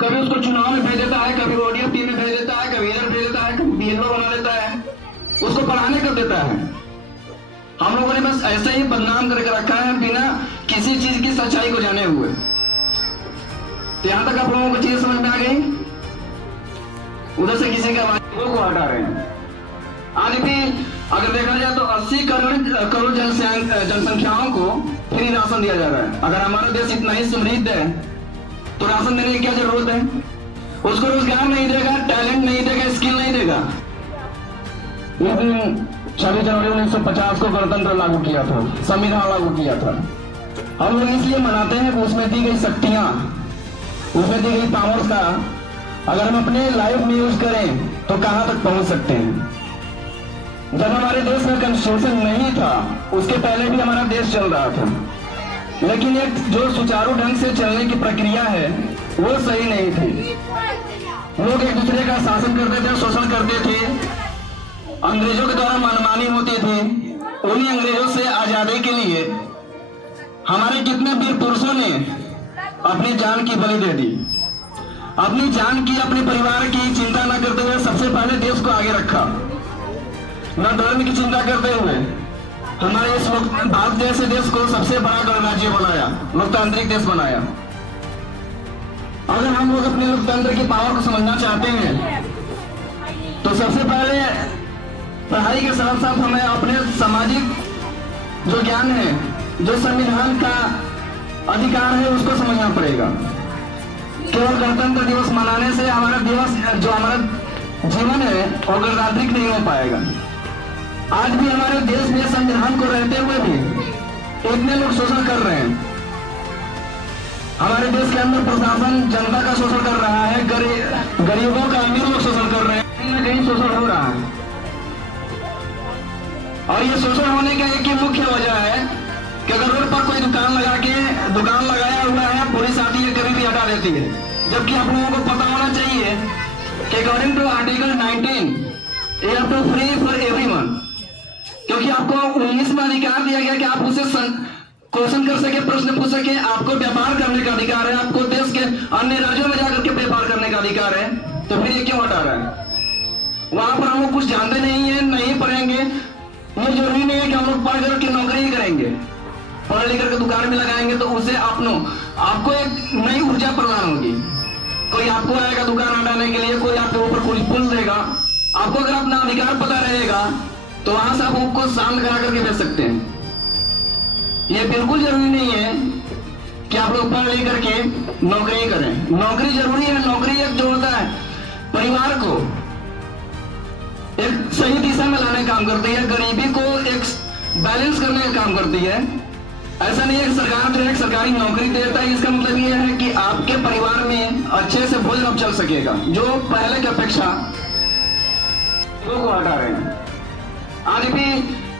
कभी उसको चुनाव में भेज देता है, कभी ओडीएफ में भेज देता है, कभी इधर भेज देता है, कभी बीएलओ बना देता है, उसको पढ़ाने कर देता है। हम लोगों ने बस ऐसे ही बदनाम करके रखा है बिना किसी चीज की सच्चाई को जाने हुए। तो यहां तक आप लोगों को चीज समझ में आ गई। उधर से किसी के आवाज को हटा रहे हैं। आज भी अगर देखा जाए तो 80 करोड़ जनसंख्याओं को फ्री राशन दिया जा रहा है। अगर हमारा देश इतना ही समृद्ध है तो राशन देने की क्या जरूरत है? उसको रोजगार नहीं देगा, टैलेंट नहीं देगा, स्किल नहीं देगा। लेकिन 26 जनवरी 1950 को गणतंत्र लागू किया था, संविधान लागू किया था। हम लोग इसलिए मनाते हैं कि उसमें दी गई शक्तियां, उसमें दी गई पावर्स का अगर हम अपने लाइफ में यूज करें तो कहां तक पहुंच सकते हैं। जब हमारे देश में कॉन्स्टिट्यूशन नहीं था उसके पहले भी हमारा देश चल रहा था, लेकिन एक जो सुचारू ढंग से चलने की प्रक्रिया है वो सही नहीं थी। लोग एक दूसरे का शासन करते थे, शोषण करते थे, अंग्रेजों के द्वारा मनमानी होती थी। उन्हीं अंग्रेजों से आजादी के लिए हमारे कितने वीर पुरुषों ने अपनी जान की बलि दे दी। अपनी जान की, अपने परिवार की चिंता न करते हुए सबसे पहले देश को आगे रखा, न धर्म की चिंता करते हुए हमारे इस भारत जैसे देश को सबसे बड़ा गणराज्य बनाया, लोकतांत्रिक देश बनाया। अगर हम लोग अपने लोकतंत्र की पावर को समझना चाहते हैं तो सबसे पहले पढ़ाई के साथ साथ हमें अपने सामाजिक जो ज्ञान है, जो संविधान का अधिकार है, उसको समझना पड़ेगा। केवल गणतंत्र दिवस मनाने से हमारा दिवस, जो हमारा जीवन है, वो गणतांत्रिक नहीं हो पाएगा। आज भी हमारे देश में संविधान को रहते हुए भी इतने लोग शोषण कर रहे हैं। हमारे देश के अंदर प्रशासन जनता का शोषण कर रहा है, गरीबों का अमीर लोग शोषण कर रहे हैं, कहीं न कहीं शोषण हो रहा है। और ये शोषण होने का एक ही मुख्य वजह है कि अगर रोड पर कोई दुकान लगाया हुआ है, पुलिस आती है कभी भी हटा देती है। जबकि आप लोगों को पता होना चाहिए कि अकॉर्डिंग टू आर्टिकल 19 ये आपको फ्री फॉर एवरीवन, क्योंकि आपको 19 में अधिकार दिया गया कि आप उसे क्वेश्चन कर सके, प्रश्न पूछ सके, आपको व्यापार करने का अधिकार है, आपको देश के अन्य राज्यों में जाकर के व्यापार करने का अधिकार है। तो फिर ये क्यों हटा रहा है? वहां पर हम लोग कुछ जानते नहीं है, नहीं पढ़ेंगे। ये जरूरी नहीं है कि हम लोग पढ़ करके नौकरी ही करेंगे, पढ़ लिख करके दुकान में लगाएंगे तो उसे आपको एक नई ऊर्जा प्रदान होगी। कोई आपको आएगा दुकान हटाने के लिए, कोई आपके ऊपर कोई पुल देगा। आपको अगर अपना अधिकार पता रहेगा तो वहां से आप उसको शांत करा करके भेज सकते हैं। ये बिल्कुल जरूरी नहीं है कि आप लोग पढ़ लिख करके नौकरी करें। नौकरी जरूरी है। नौकरी एक जो होता है परिवार को एक सही दिशा में लाने का काम करती है, गरीबी को एक बैलेंस करने का काम करती है। ऐसा नहीं है कि सरकार जो है सरकारी नौकरी देता है, इसका मतलब ये है कि आपके परिवार में अच्छे से भोजन अब चल सकेगा, जो पहले की अपेक्षा लोगों को हटा रहे हैं। आज भी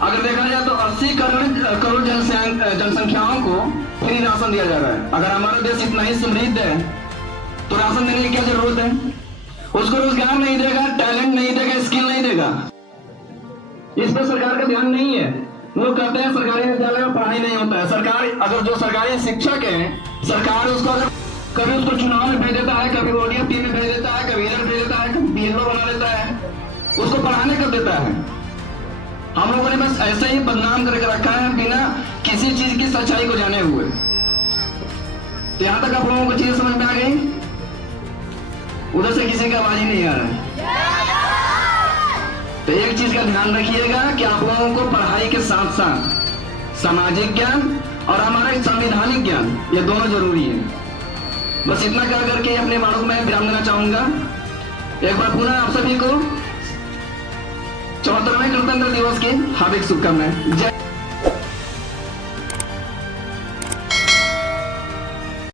अगर देखा जाए तो 80 करोड़ जनसंख्याओं को फ्री राशन दिया जा रहा है। अगर हमारा देश इतना ही समृद्ध है तो राशन देने की क्या जरूरत है? उसको रोजगार नहीं देगा, टैलेंट नहीं देगा, स्किल नहीं देगा। इस पर सरकार का ध्यान नहीं है। लोग कहते हैं सरकारी विद्यालय में पढ़ाई नहीं होता है। सरकार अगर जो सरकारी शिक्षक है, सरकार उसको अगर कभी उसको चुनाव में भेज देता है, कभी ओडीएफ में भेज देता है, कभी इधर भेज देता है, कभी बीएलओ बना देता है, उसको पढ़ाने कर देता है। हम लोगों ने बस ऐसे ही बदनाम करके रखा है बिना किसी चीज की सच्चाई को जाने हुए। तो यहां तक आप लोगों को चीज समझ में आ गई। उधर से किसी का आवाज ही नहीं आ रहा है। तो एक चीज का ध्यान रखिएगा कि आप लोगों को पढ़ाई के साथ साथ सामाजिक ज्ञान और हमारा संवैधानिक ज्ञान, ये दोनों जरूरी है। बस इतना कह करके अपने बातों में विराम देना चाहूंगा। एक बार पुनः आप सभी को 74वें गणतंत्र दिवस की हार्दिक शुभकामनाएं। जय